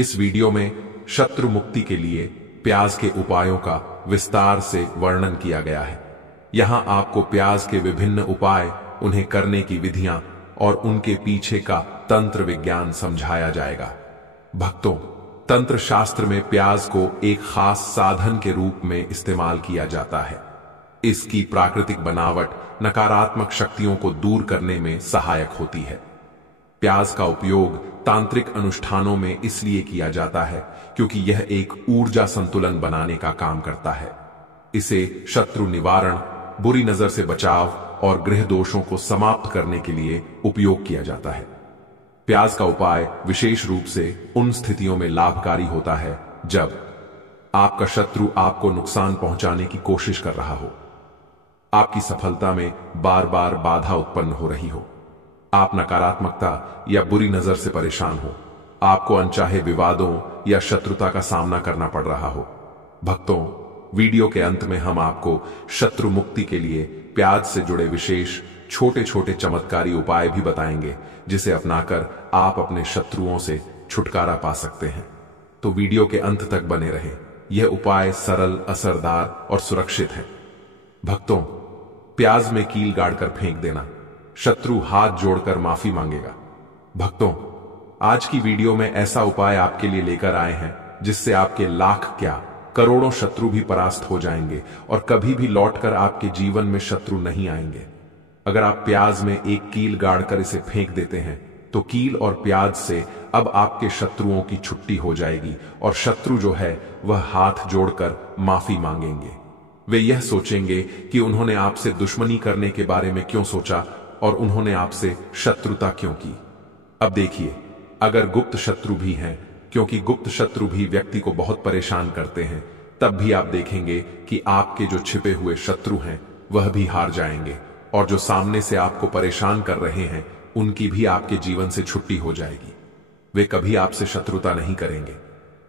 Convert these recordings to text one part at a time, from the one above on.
इस वीडियो में शत्रु मुक्ति के लिए प्याज के उपायों का विस्तार से वर्णन किया गया है। यहां आपको प्याज के विभिन्न उपाय, उन्हें करने की विधियां और उनके पीछे का तंत्र विज्ञान समझाया जाएगा। भक्तों, तंत्र शास्त्र में प्याज को एक खास साधन के रूप में इस्तेमाल किया जाता है। इसकी प्राकृतिक बनावट नकारात्मक शक्तियों को दूर करने में सहायक होती है। प्याज का उपयोग तांत्रिक अनुष्ठानों में इसलिए किया जाता है क्योंकि यह एक ऊर्जा संतुलन बनाने का काम करता है। इसे शत्रु निवारण, बुरी नजर से बचाव और गृह दोषों को समाप्त करने के लिए उपयोग किया जाता है। प्याज का उपाय विशेष रूप से उन स्थितियों में लाभकारी होता है जब आपका शत्रु आपको नुकसान पहुंचाने की कोशिश कर रहा हो, आपकी सफलता में बार बार बाधा उत्पन्न हो रही हो, आप नकारात्मकता या बुरी नजर से परेशान हो, आपको अनचाहे विवादों या शत्रुता का सामना करना पड़ रहा हो। भक्तों, वीडियो के अंत में हम आपको शत्रु मुक्ति के लिए प्याज से जुड़े विशेष छोटे छोटे चमत्कारी उपाय भी बताएंगे, जिसे अपनाकर आप अपने शत्रुओं से छुटकारा पा सकते हैं। तो वीडियो के अंत तक बने रहें। यह उपाय सरल, असरदार और सुरक्षित है। भक्तों, प्याज में कील गाड़कर फेंक देना, शत्रु हाथ जोड़कर माफी मांगेगा। भक्तों, आज की वीडियो में ऐसा उपाय आपके लिए लेकर आए हैं जिससे आपके लाख क्या करोड़ों शत्रु भी परास्त हो जाएंगे और कभी भी लौटकर आपके जीवन में शत्रु नहीं आएंगे। अगर आप प्याज में एक कील गाड़कर इसे फेंक देते हैं तो कील और प्याज से अब आपके शत्रुओं की छुट्टी हो जाएगी और शत्रु जो है वह हाथ जोड़कर माफी मांगेंगे। वे यह सोचेंगे कि उन्होंने आपसे दुश्मनी करने के बारे में क्यों सोचा और उन्होंने आपसे शत्रुता क्यों की। अब देखिए, अगर गुप्त शत्रु भी हैं, क्योंकि गुप्त शत्रु भी व्यक्ति को बहुत परेशान करते हैं, तब भी आप देखेंगे कि आपके जो छिपे हुए शत्रु हैं वह भी हार जाएंगे और जो सामने से आपको परेशान कर रहे हैं उनकी भी आपके जीवन से छुट्टी हो जाएगी। वे कभी आपसे शत्रुता नहीं करेंगे।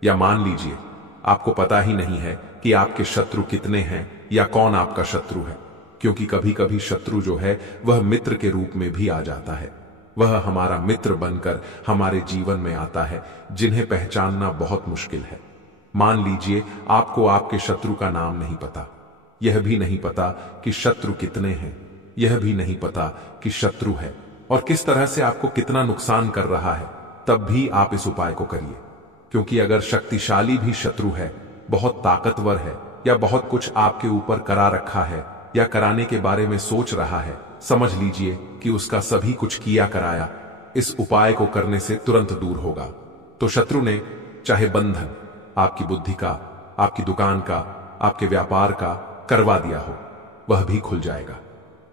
या मान लीजिए आपको पता ही नहीं है कि आपके शत्रु कितने हैं या कौन आपका शत्रु है, क्योंकि कभी कभी शत्रु जो है वह मित्र के रूप में भी आ जाता है। वह हमारा मित्र बनकर हमारे जीवन में आता है, जिन्हें पहचानना बहुत मुश्किल है। मान लीजिए आपको आपके शत्रु का नाम नहीं पता, यह भी नहीं पता कि शत्रु कितने हैं, यह भी नहीं पता कि शत्रु है और किस तरह से आपको कितना नुकसान कर रहा है, तब भी आप इस उपाय को करिए। क्योंकि अगर शक्तिशाली भी शत्रु है, बहुत ताकतवर है या बहुत कुछ आपके ऊपर करा रखा है या कराने के बारे में सोच रहा है, समझ लीजिए कि उसका सभी कुछ किया कराया इस उपाय को करने से तुरंत दूर होगा। तो शत्रु ने चाहे बंधन आपकी बुद्धि का, आपकी दुकान का, आपके व्यापार का करवा दिया हो, वह भी खुल जाएगा।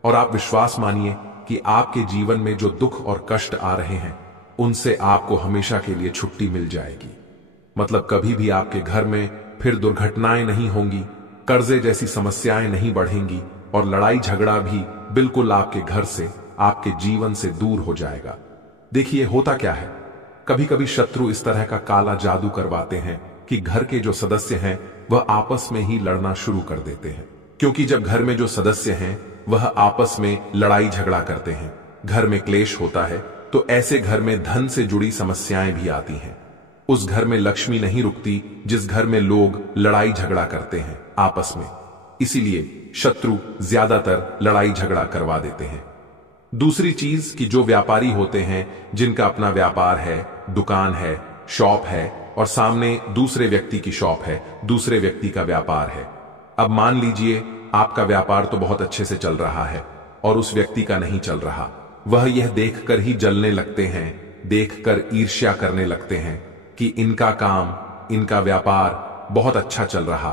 और आप विश्वास मानिए कि आपके जीवन में जो दुख और कष्ट आ रहे हैं उनसे आपको हमेशा के लिए छुट्टी मिल जाएगी। मतलब कभी भी आपके घर में फिर दुर्घटनाएं नहीं होंगी, कर्जे जैसी समस्याएं नहीं बढ़ेंगी और लड़ाई झगड़ा भी बिल्कुल आपके घर से, आपके जीवन से दूर हो जाएगा। देखिए होता क्या है, कभी कभी शत्रु इस तरह का काला जादू करवाते हैं कि घर के जो सदस्य हैं वह आपस में ही लड़ना शुरू कर देते हैं। क्योंकि जब घर में जो सदस्य हैं वह आपस में लड़ाई झगड़ा करते हैं, घर में क्लेश होता है, तो ऐसे घर में धन से जुड़ी समस्याएं भी आती हैं। उस घर में लक्ष्मी नहीं रुकती जिस घर में लोग लड़ाई झगड़ा करते हैं आपस में। इसीलिए शत्रु ज्यादातर लड़ाई झगड़ा करवा देते हैं। दूसरी चीज कि जो व्यापारी होते हैं, जिनका अपना व्यापार है, दुकान है, शॉप है और सामने दूसरे व्यक्ति की शॉप है, दूसरे व्यक्ति का व्यापार है। अब मान लीजिए आपका व्यापार तो बहुत अच्छे से चल रहा है और उस व्यक्ति का नहीं चल रहा। वह यह देखकर ही जलने लगते हैं, देखकर ईर्ष्या करने लगते हैं कि इनका काम, इनका व्यापार बहुत अच्छा चल रहा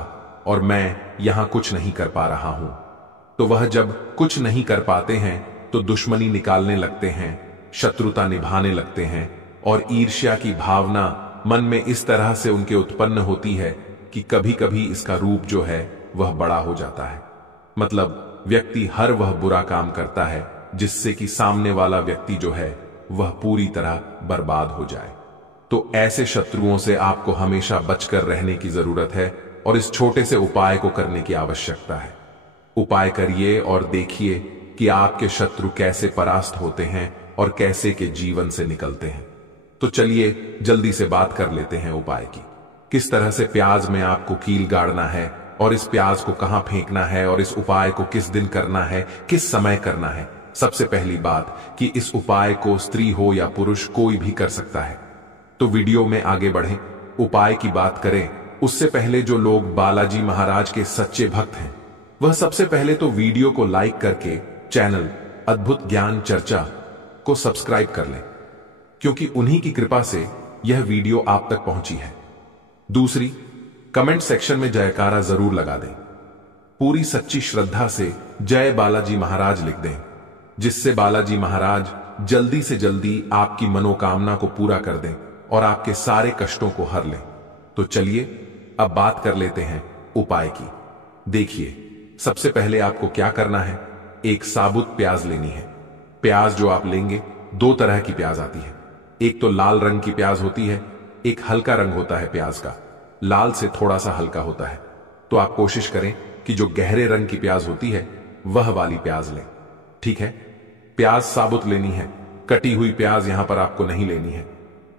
और मैं यहां कुछ नहीं कर पा रहा हूं। तो वह जब कुछ नहीं कर पाते हैं तो दुश्मनी निकालने लगते हैं, शत्रुता निभाने लगते हैं और ईर्ष्या की भावना मन में इस तरह से उनके उत्पन्न होती है कि कभी कभी इसका रूप जो है वह बड़ा हो जाता है। मतलब व्यक्ति हर वह बुरा काम करता है जिससे कि सामने वाला व्यक्ति जो है वह पूरी तरह बर्बाद हो जाए। तो ऐसे शत्रुओं से आपको हमेशा बचकर रहने की जरूरत है और इस छोटे से उपाय को करने की आवश्यकता है। उपाय करिए और देखिए कि आपके शत्रु कैसे परास्त होते हैं और कैसे के जीवन से निकलते हैं। तो चलिए जल्दी से बात कर लेते हैं उपाय की। किस तरह से प्याज में आपको कील गाड़ना है और इस प्याज को कहां फेंकना है और इस उपाय को किस दिन करना है, किस समय करना है। सबसे पहली बात कि इस उपाय को स्त्री हो या पुरुष कोई भी कर सकता है। तो वीडियो में आगे बढ़ें, उपाय की बात करें उससे पहले जो लोग बालाजी महाराज के सच्चे भक्त हैं वह सबसे पहले तो वीडियो को लाइक करके चैनल अद्भुत ज्ञान चर्चा को सब्सक्राइब कर लें, क्योंकि उन्हीं की कृपा से यह वीडियो आप तक पहुंची है। दूसरी, कमेंट सेक्शन में जयकारा जरूर लगा दें। पूरी सच्ची श्रद्धा से जय बालाजी महाराज लिख दें, जिससे बालाजी महाराज जल्दी से जल्दी आपकी मनोकामना को पूरा कर दें और आपके सारे कष्टों को हर लें। तो चलिए अब बात कर लेते हैं उपाय की। देखिए, सबसे पहले आपको क्या करना है, एक साबुत प्याज लेनी है। प्याज जो आप लेंगे, दो तरह की प्याज आती है। एक तो लाल रंग की प्याज होती है, एक हल्का रंग होता है प्याज का, लाल से थोड़ा सा हल्का होता है। तो आप कोशिश करें कि जो गहरे रंग की प्याज होती है वह वाली प्याज लें। ठीक है, प्याज साबुत लेनी है, कटी हुई प्याज यहां पर आपको नहीं लेनी है,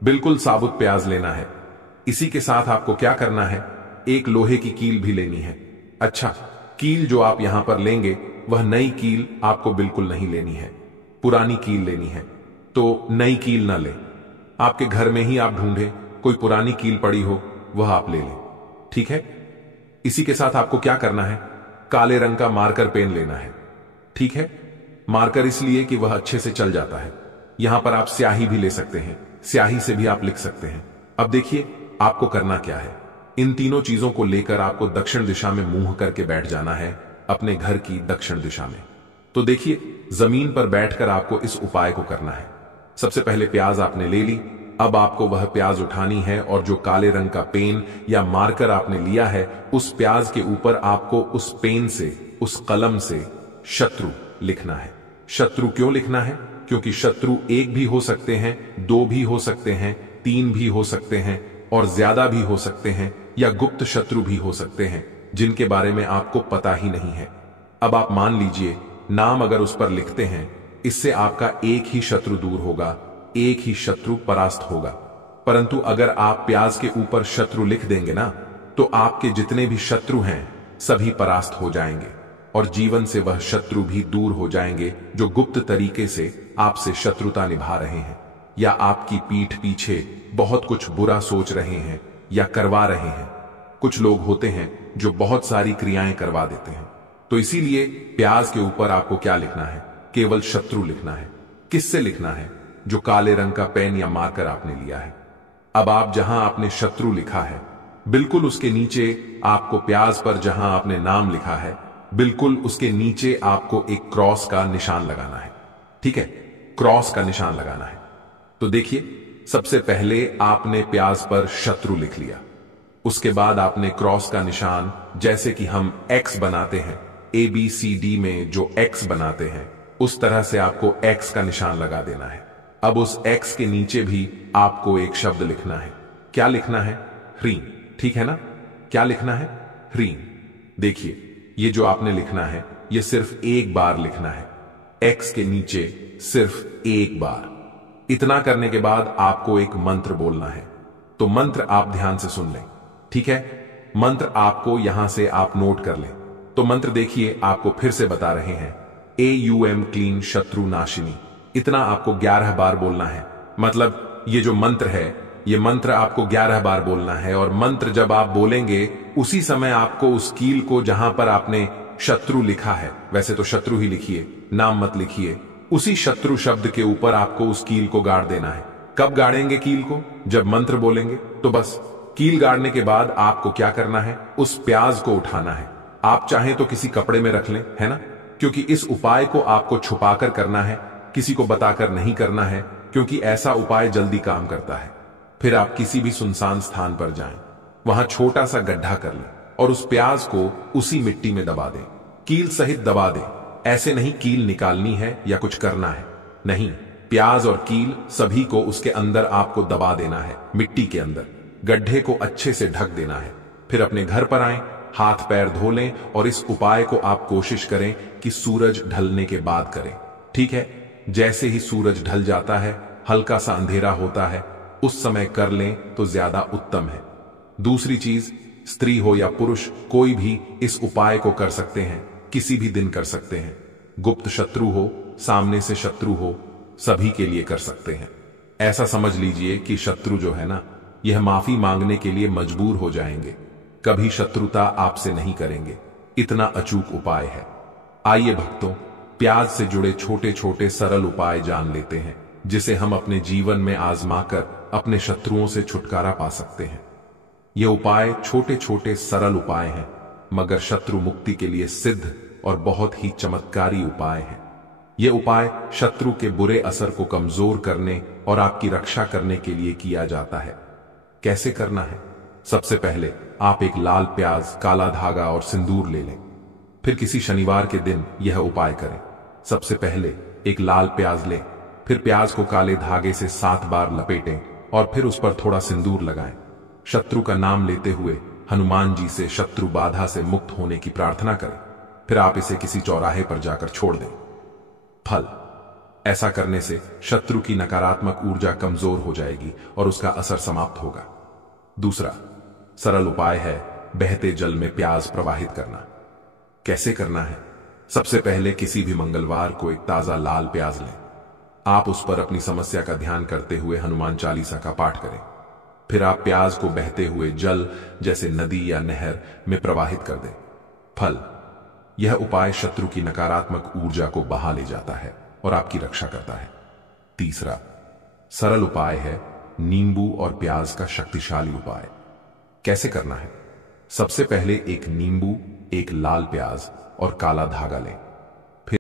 बिल्कुल साबुत प्याज लेना है। इसी के साथ आपको क्या करना है, एक लोहे की कील भी लेनी है। अच्छा, कील जो आप यहां पर लेंगे वह नई कील आपको बिल्कुल नहीं लेनी है, पुरानी कील लेनी है। तो नई कील ना लें, आपके घर में ही आप ढूंढे कोई पुरानी कील पड़ी हो वह आप ले लें। ठीक है, इसी के साथ आपको क्या करना है, काले रंग का मार्कर पेन लेना है। ठीक है, मार्कर इसलिए कि वह अच्छे से चल जाता है। यहां पर आप स्याही भी ले सकते हैं, स्याही से भी आप लिख सकते हैं। अब देखिए आपको करना क्या है, इन तीनों चीजों को लेकर आपको दक्षिण दिशा में मुंह करके बैठ जाना है, अपने घर की दक्षिण दिशा में। तो देखिए, जमीन पर बैठकर आपको इस उपाय को करना है। सबसे पहले प्याज आपने ले ली, अब आपको वह प्याज उठानी है और जो काले रंग का पेन या मार्कर आपने लिया है उस प्याज के ऊपर आपको उस पेन से, उस कलम से शत्रु लिखना है। शत्रु क्यों लिखना है, क्योंकि शत्रु एक भी हो सकते हैं, दो भी हो सकते हैं, तीन भी हो सकते हैं और ज्यादा भी हो सकते हैं, या गुप्त शत्रु भी हो सकते हैं जिनके बारे में आपको पता ही नहीं है। अब आप मान लीजिए नाम अगर उस पर लिखते हैं, इससे आपका एक ही शत्रु दूर होगा, एक ही शत्रु परास्त होगा। परंतु अगर आप प्याज के ऊपर शत्रु लिख देंगे ना, तो आपके जितने भी शत्रु हैं सभी परास्त हो जाएंगे और जीवन से वह शत्रु भी दूर हो जाएंगे जो गुप्त तरीके से आपसे शत्रुता निभा रहे हैं या आपकी पीठ पीछे बहुत कुछ बुरा सोच रहे हैं या करवा रहे हैं। कुछ लोग होते हैं जो बहुत सारी क्रियाएं करवा देते हैं। तो इसीलिए प्याज के ऊपर आपको क्या लिखना है, केवल शत्रु लिखना है। किससे लिखना है, जो काले रंग का पेन या मार्कर आपने लिया है। अब आप जहां आपने शत्रु लिखा है, बिल्कुल उसके नीचे आपको प्याज पर जहां आपने नाम लिखा है, बिल्कुल उसके नीचे आपको एक क्रॉस का निशान लगाना है। ठीक है, क्रॉस का निशान लगाना है। तो देखिए, सबसे पहले आपने प्याज पर शत्रु लिख लिया, उसके बाद आपने क्रॉस का निशान, जैसे कि हम एक्स बनाते हैं, ABCD में जो एक्स बनाते हैं उस तरह से आपको एक्स का निशान लगा देना है। अब उस एक्स के नीचे भी आपको एक शब्द लिखना है। क्या लिखना है, ह्रीं। ठीक है ना, क्या लिखना है, ह्रीं। देखिए, ये जो आपने लिखना है ये सिर्फ एक बार लिखना है, एक्स के नीचे सिर्फ एक बार। इतना करने के बाद आपको एक मंत्र बोलना है। तो मंत्र आप ध्यान से सुन लें। ठीक है, मंत्र आपको यहां से आप नोट कर लें। तो मंत्र देखिए, आपको फिर से बता रहे हैं, AUM क्लीन शत्रु नाशिनी। इतना आपको 11 बार बोलना है। मतलब ये जो मंत्र है, ये मंत्र आपको 11 बार बोलना है। और मंत्र जब आप बोलेंगे उसी समय आपको उस कील को जहां पर आपने शत्रु लिखा है, वैसे तो शत्रु ही लिखिए, नाम मत लिखिए, उसी शत्रु शब्द के ऊपर आपको उस कील को गाड़ देना है। कब गाड़ेंगे कील को, जब मंत्र बोलेंगे। तो बस कील गाड़ने के बाद आपको क्या करना है, उस प्याज को उठाना है। आप चाहें तो किसी कपड़े में रख लें, है ना, क्योंकि इस उपाय को आपको छुपाकर करना है, किसी को बताकर नहीं करना है, क्योंकि ऐसा उपाय जल्दी काम करता है। फिर आप किसी भी सुनसान स्थान पर जाएं, वहां छोटा सा गड्ढा कर लें और उस प्याज को उसी मिट्टी में दबा दें, कील सहित दबा दें। ऐसे नहीं कील निकालनी है या कुछ करना है, नहीं, प्याज और कील सभी को उसके अंदर आपको दबा देना है, मिट्टी के अंदर। गड्ढे को अच्छे से ढक देना है। फिर अपने घर पर आएं, हाथ पैर धो लें और इस उपाय को आप कोशिश करें कि सूरज ढलने के बाद करें। ठीक है, जैसे ही सूरज ढल जाता है, हल्का सा अंधेरा होता है, उस समय कर लें तो ज्यादा उत्तम है। दूसरी चीज, स्त्री हो या पुरुष, कोई भी इस उपाय को कर सकते हैं, किसी भी दिन कर सकते हैं। गुप्त शत्रु हो, सामने से शत्रु हो, सभी के लिए कर सकते हैं। ऐसा समझ लीजिए कि शत्रु जो है ना, यह माफी मांगने के लिए मजबूर हो जाएंगे, कभी शत्रुता आपसे नहीं करेंगे। इतना अचूक उपाय है। आइए भक्तों, प्याज से जुड़े छोटे छोटे सरल उपाय जान लेते हैं, जिसे हम अपने जीवन में आजमाकर अपने शत्रुओं से छुटकारा पा सकते हैं। ये उपाय छोटे छोटे सरल उपाय हैं, मगर शत्रु मुक्ति के लिए सिद्ध और बहुत ही चमत्कारी उपाय हैं। ये उपाय शत्रु के बुरे असर को कमजोर करने और आपकी रक्षा करने के लिए किया जाता है। कैसे करना है? सबसे पहले आप एक लाल प्याज, काला धागा और सिंदूर ले लें। फिर किसी शनिवार के दिन यह उपाय करें। सबसे पहले एक लाल प्याज लें, फिर प्याज को काले धागे से 7 बार लपेटें और फिर उस पर थोड़ा सिंदूर लगाएं। शत्रु का नाम लेते हुए हनुमान जी से शत्रु बाधा से मुक्त होने की प्रार्थना करें। फिर आप इसे किसी चौराहे पर जाकर छोड़ दें। फल, ऐसा करने से शत्रु की नकारात्मक ऊर्जा कमजोर हो जाएगी और उसका असर समाप्त होगा। दूसरा सरल उपाय है बहते जल में प्याज प्रवाहित करना। कैसे करना है? सबसे पहले किसी भी मंगलवार को एक ताजा लाल प्याज लें। आप उस पर अपनी समस्या का ध्यान करते हुए हनुमान चालीसा का पाठ करें। फिर आप प्याज को बहते हुए जल जैसे नदी या नहर में प्रवाहित कर दें। फल, यह उपाय शत्रु की नकारात्मक ऊर्जा को बहा ले जाता है और आपकी रक्षा करता है। तीसरा सरल उपाय है नींबू और प्याज का शक्तिशाली उपाय। कैसे करना है? सबसे पहले एक नींबू, एक लाल प्याज और काला धागा लें।